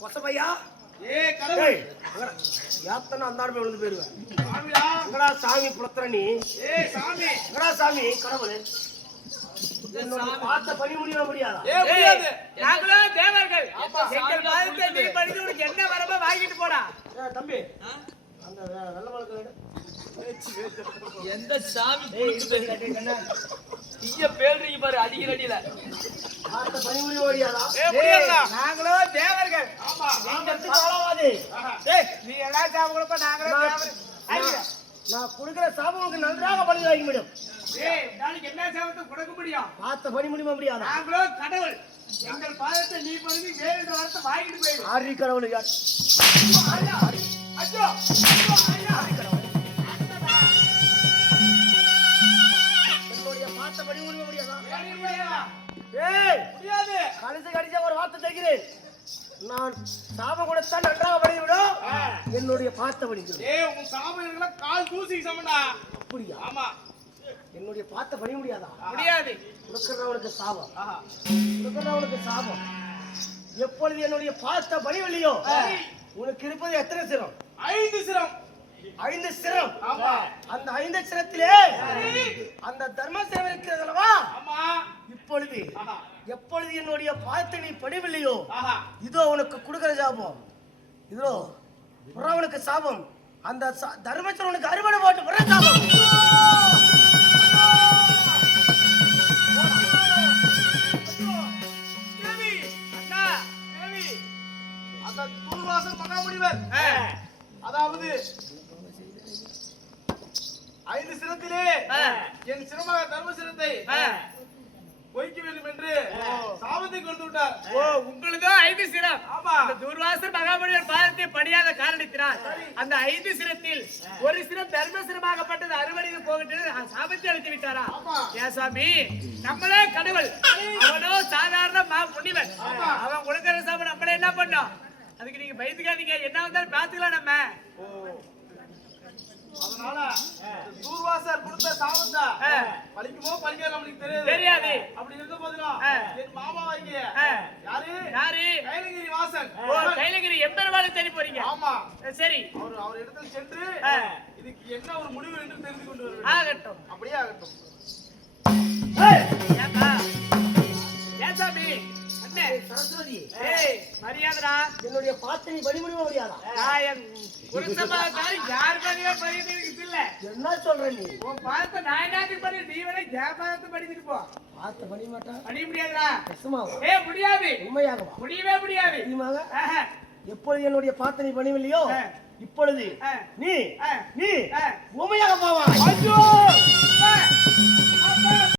கொசபையா யாத்தனை அந்த ஆடுமே விழுந்து போயிருவேன். எங்கடா சாமி புலத்துற நீ? எங்கடா சாமி கடவுள்? பார்த்த பணி முடியாதா? தேவர்கள் என்ன வரம்ப வாங்கிட்டு போடா தம்பி. அந்த வெள்ள வழக்கு எந்த சாமி ஐயா பேல்றீங்க பாரு அடிக்கிற அடியில பார்த்த பணி முடியாதா? நாங்களோ தேவர்கள். நீ எல்லா சாப்பிடுறப்ப நாங்களோ தேவர்கள். நான் கொடுக்கிற சாபங்களுக்கு நன்றாக பணி வாங்கி முடியும். நாளைக்கு என்ன சாபத்தை கொடுக்க முடியும்? பார்த்த பணி முடியாதா? நாங்களோ கடவுள். எங்கள் பாதத்தை நீ பண்ணி வேறு வார்த்தை வாங்கிட்டு போயிடு. ஆரி கடவுள் யார்? அச்சோ பணி முடியாதா? முடியாது. கடைசியா ஒரு வார்த்தை தெரிகிறேன். நான் சாபம் கொடுத்தா நன்றாக பண்ணிவிடும். என்னுடைய பார்த்த படிக்கும். உன் சாபம் கால் தூசி சமண்டா. அப்படியா? ஆமா. என்னுடைய பார்த்த பணி முடியாதா? முடியாது. கொடுக்கிறவனுக்கு சாபம். கொடுக்கிறவனுக்கு சாபம். எப்பொழுது என்னுடைய பார்த்த பணிவில்லையோ உனக்கு இருப்பது எத்தனை சிரம்? 5 சிரம். 5 சிரம். அந்த 5 சிரத்திலே அந்த தர்ம சிரம் இருக்கிறது அல்லவா? இப்பொழுது எப்பொழுது என்னுடைய பார்த்து நீ படிவில்லையோ இதோ உனக்கு கொடுக்கிற சாபம். இதோ புறவனுக்கு சாபம். அந்த தர்மச்சரவனுக்கு அறுவடை போட்டு புற சாபம். அந்த தூர்வாசல் மகாமுனிவர் அதாவது 5 சிரத்திலே என் சிரமாக தர்ம சிரத்தை பொய்க்க வேண்டும் என்று சாபத்தை கொடுத்து விட்டார். உங்களுக்கு 5 சிரம். அந்த தூர்வாசர் மகாமுனிவர் பாதத்தை படியாத காரணத்தினால் அந்த 5 சிரத்தில் ஒரு சிரம் தர்ம சிரமாகப்பட்டது அறுவடைக்கு போகிட்டு சாபத்தை அளித்து விட்டாரா? ஏன் சாமி, நம்மளே கடவுள், அவனோ சாதாரண முனிவன். அவன் கொடுக்கிற சாபம் நம்மளே என்ன பண்ணோம்? அதுக்கு நீங்க பயந்துக்காதீங்க, என்ன வந்தாலும் பாத்துக்கலாம் நம்ம. அதனால தூர்வாசர் கொடுத்த சாபத்தை பழிக்குமோ பழிக்காத நம்மளுக்கு தெரியாது. அப்படி இருக்க போதும் என் மாமா வாங்கிய யாரு கைலகிரி வாசன். கைலகிரி எம்பெருமாளை தேடி போறீங்க? ஆமா. சரி, அவர் இடத்துல சென்று இதுக்கு என்ன ஒரு முடிவு என்று தெரிந்து கொண்டு வருவேன். ஆகட்டும், அப்படியே ஆகட்டும். ஏன் சாமி சரஸ்வதி மரியாதா என்னுடைய பாத்தனை பணி முடியாதா? என்ன சொல்ற நீ? உன் பாதத்தை நான் என்னத்துக்கு பண்ணி நீ வேணா என் பாதத்தை படிச்சுட்டு போ. பார்த்த பணி மாட்டா படிக்க முடியாதுடா. முடியாது. உண்மையாக முடியவே முடியாது. எப்பொழுது என்னுடைய பாத்தனை பணிவில்லையோ இப்பொழுது நீ உண்மையாக போவா.